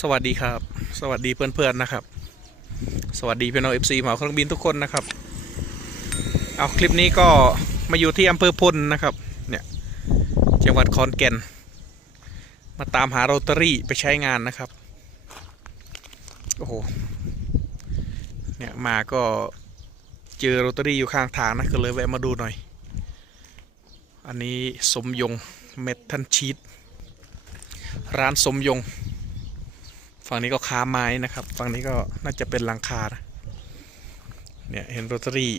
สวัสดีครับ สวัสดีเพื่อนๆนะครับ สวัสดีพี่น้องเอฟซีหมาเครื่องบินทุกคนนะครับ เอาคลิปนี้ก็มาอยู่ที่อำเภอพลนะครับเนี่ยจังหวัดขอนแก่น มาตามหาโรตารี่ไปใช้งานนะครับโอ้โหเนี่ยมาก็เจอโรตารี่อยู่ข้างทางนะก็เลยแวะมาดูหน่อย อันนี้สมยงเมทัลชีตร้านสมยง ฝั่งนี้ก็ค้าไม้นะครับ ฝั่งนี้ก็น่าจะเป็นหลังคานะเนี่ยเห็นโรตารี่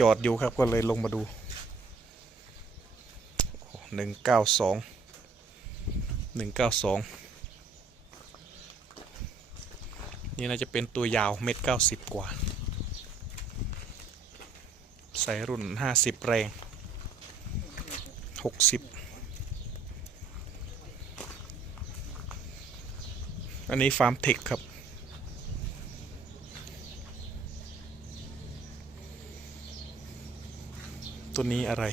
จอดอยู่ครับก็เลยลงมาดูหนึ่งเก้าสองหนึ่งเก้าสองนี่น่าจะเป็นตัวยาวเม็ดเก้าสิบกว่า ใส่รุ่นห้าสิบแรงหกสิบ อันนี้ฟาร์มเทคครับ ตัวนี้อะไร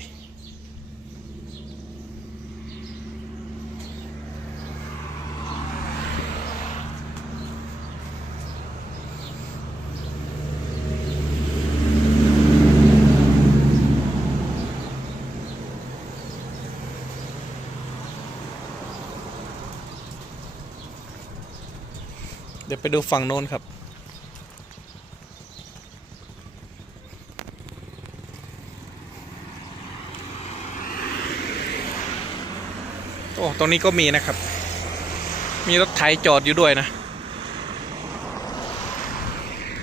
เดี๋ยวไปดูฝั่งโน้นครับ โอ้ ตรงนี้ก็มีนะครับ มีรถไถจอดอยู่ด้วยนะ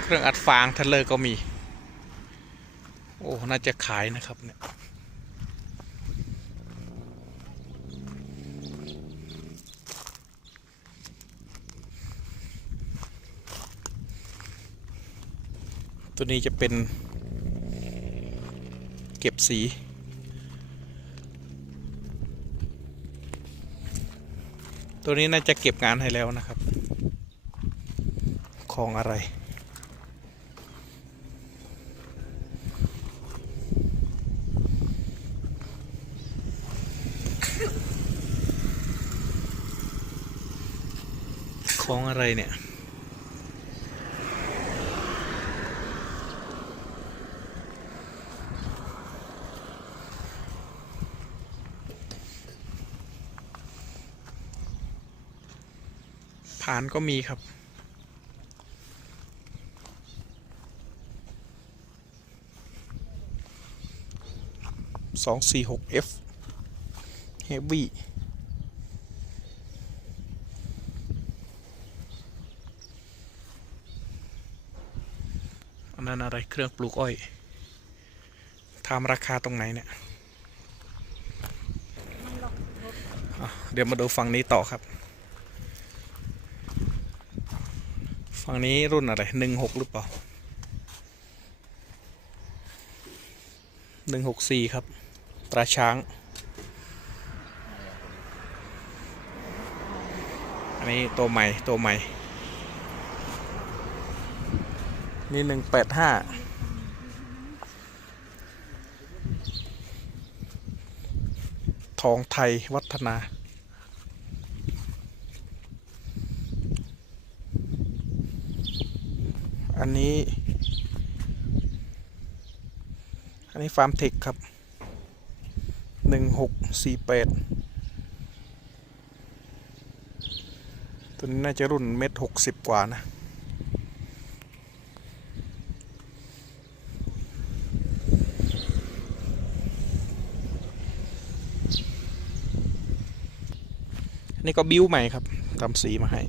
เครื่องอัดฟางเทเลอร์ก็มี โอ้ น่าจะขายนะครับเนี่ย ตัวนี้จะเป็นเก็บสี ตัวนี้น่าจะเก็บงานให้แล้วนะครับ ของอะไร ของอะไรเนี่ย ผานก็มีครับ สองสี่หก F Heavy อันนั้นอะไรเครื่องปลูกอ้อยทำราคาตรงไหนเนี่ย เดี๋ยวมาดูฝั่งนี้ต่อครับ ฝั่งนี้รุ่นอะไรหนึ่งหกหรือเปล่าหนึ่งหกสี่ครับ ตราช้าง อันนี้ตัวใหม่ ตัวใหม่ นี่หนึ่งแปดห้าทองไทยวัฒนา อันนี้ อันนี้ฟาร์มเทคครับหนึ่งหกสี่แปดตัวนี้น่าจะรุ่นเม็ดหกสิบกว่านะอันนี้ก็บิ้วใหม่ครับทำสีมาให้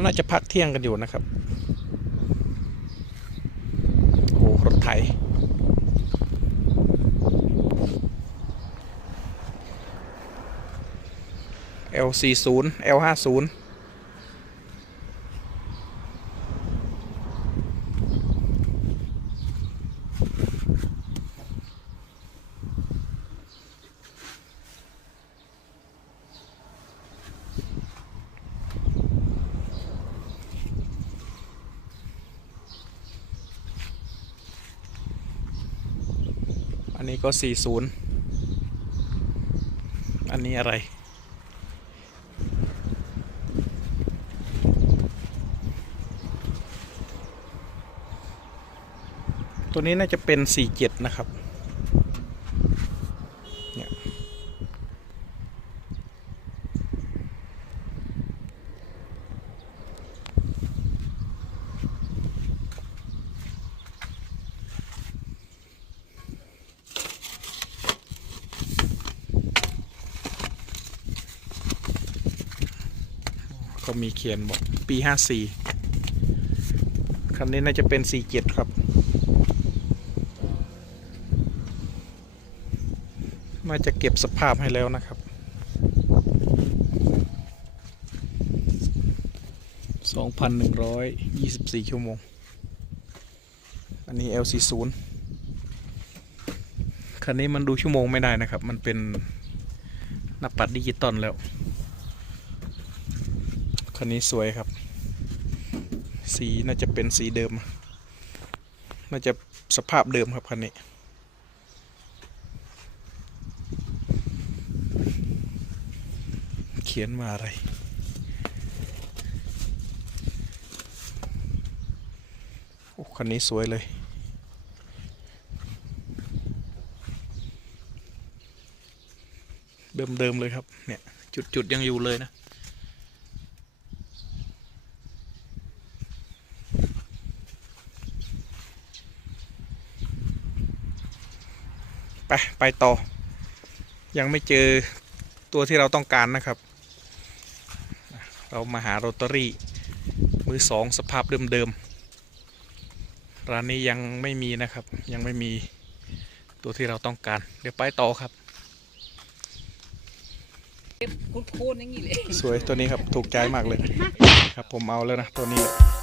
เขาน่าจะพักเที่ยงกันอยู่นะครับโอ้รถไถ L40 L50 อันย์เอลห้าศูนย์ อันนี้อะไร ตัวนี้น่าจะเป็นสี่เจ็ดนะครับ ก็มีเขียนบอกปีห้าสี่คันนี้น่าจะเป็นสี่เจ็ดครับน่าจะเก็บสภาพให้แล้วนะครับสองพันหนึ่งร้อยยี่สิบสี่ชั่วโมง อันนี้ LC0 คันนี้มันดูชั่วโมงไม่ได้นะครับ มันเป็นหนับปัดดิจิตอลแล้ว คันนี้สวยครับ สีน่าจะเป็นสีเดิม น่าจะสภาพเดิมครับคันนี้เขียนมาอะไร โอ้คันนี้สวยเลยเดิมๆเลยครับ เนี่ย จุดๆยังอยู่เลยนะ ไปไปต่อ ยังไม่เจอตัวที่เราต้องการนะครับ เรามาหาโรตารี่ มือสองสภาพเดิมๆร้านนี้ยังไม่มีนะครับ ยังไม่มีตัวที่เราต้องการ เดี๋ยวไปต่อครับโคนๆอย่างนี้เลยสวยตัวนี้ครับถูกใจมากเลย ครับผมเอาแล้วนะตัวนี้แหละ